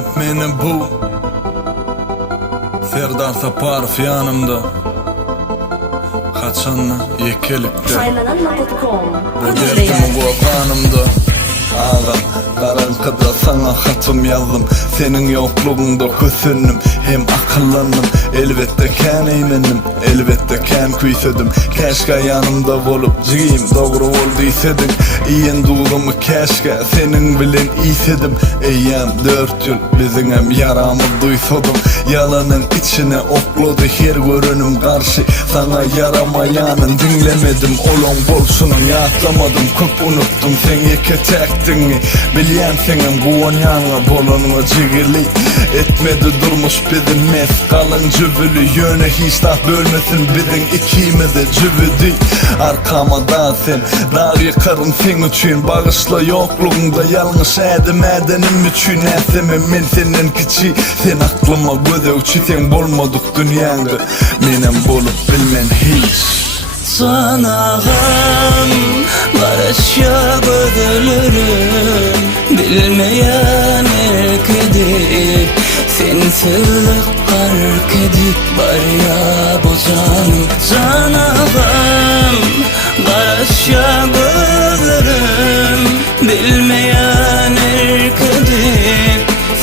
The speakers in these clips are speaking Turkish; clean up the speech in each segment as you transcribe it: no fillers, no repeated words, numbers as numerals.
Rap meni bu Serdar Saparov yanımda. Kaçanla yekelikte Bu dertimi korkanımda. Ağam karanlıkta sana hatım yazdım. Senin yokluğunda küsündüm. Hem akıllandım. Elbette ken eymendim. Elbette ken küysedim. Keşke yanımda bolup jigiyim doğru oldu isedim. İyin duğumu keşke senin bilen isedim. Eyyem 4 yıl bizim hem yaramı duysadım. Yalanın içine okladı her görünüm karşı. Sana yaramayanın dinlemedim. Olon bolsunun yatlamadım. Köp unuttum sen yeketektin mi? Bilyen senin bu onyana bolonuna cigirli. Etmedi durmuş bizim mes kalın cüvülü. Yöne hiç taht bölmesin bizim ikimizi cüvüdü. Arkama da sen dağ yıkarım sen üçün. Bağışla yokluğunda yanlış edim edenim üçün. Esemem men senin kiçi. Sen aklıma göze uçi sen bolmadık dünyanda. Menem bolup bilmen hiç. Sanağım barışa gözülürüm. Bilmeyen erkedi sensizlik fark edip var ya bozanım. Sanağım barışa gözülürüm. Bilmeyen erkedi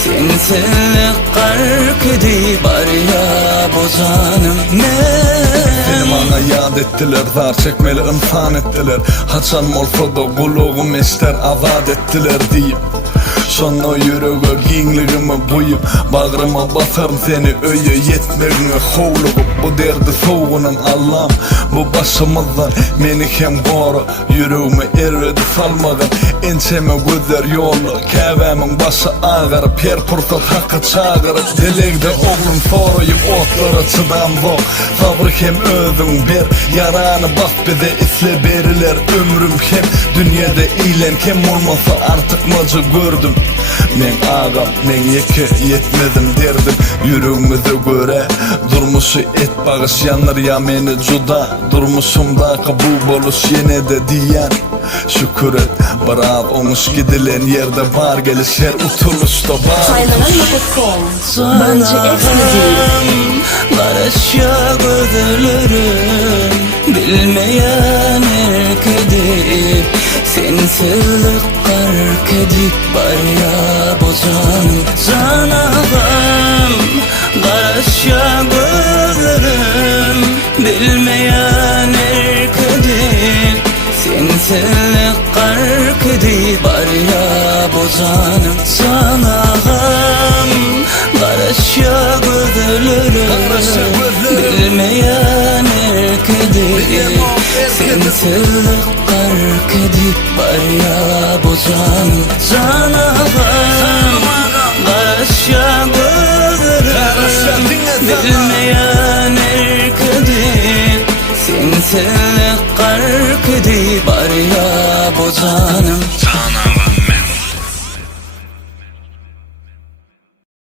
sensizlik fark edip var ya bozanım. Benim ana yad ettiler, zar çekmeli insan ettiler. Haçan olsa da kuluğum eşler azad ettiler deyip Şonno yüreğe gingliğimi buyup bağrıma basarım seni öye yetmeğine hovluğup. Bu derdi soğunun Allah'ım bu başımızdan meni hem koru. Yüreğime ervedi salmadan ençeme gözler yolu. Kevemin başı ağırıp her fırsat hakkı çağırıp. Delegde oğlum soruyup otlara çıdam zor. Sabır hem özün bir yaranı bas bize isle beriler. Ömrüm hem dünyada iyilen kem olmasa artık macı gördüm. Men ağam men yeke yetmedim derdim. Yüreğimize göre durmuşu et bağış yanır ya meni cuda. Durmuşumda kabul boluş yine de diyen. Şükür et bırak olmuş gidilen yerde var geliş her utuluşta var. Sanağım barışa gözülürüm. Bilmeyen erkedi sensizlik fark edip var ya bozanım. Sanağım barışa gözülürüm. Bilmeyen erkedi sensizlik fark edip var ya bozanım. Sanağım barışa gözülürüm. Bilmeyen erkedi sensizlik fark edip var ya bozanım. Sanağım barışa gözülürüm. Bilmeyen erkedi sensizlik fark edip var ya bozanım.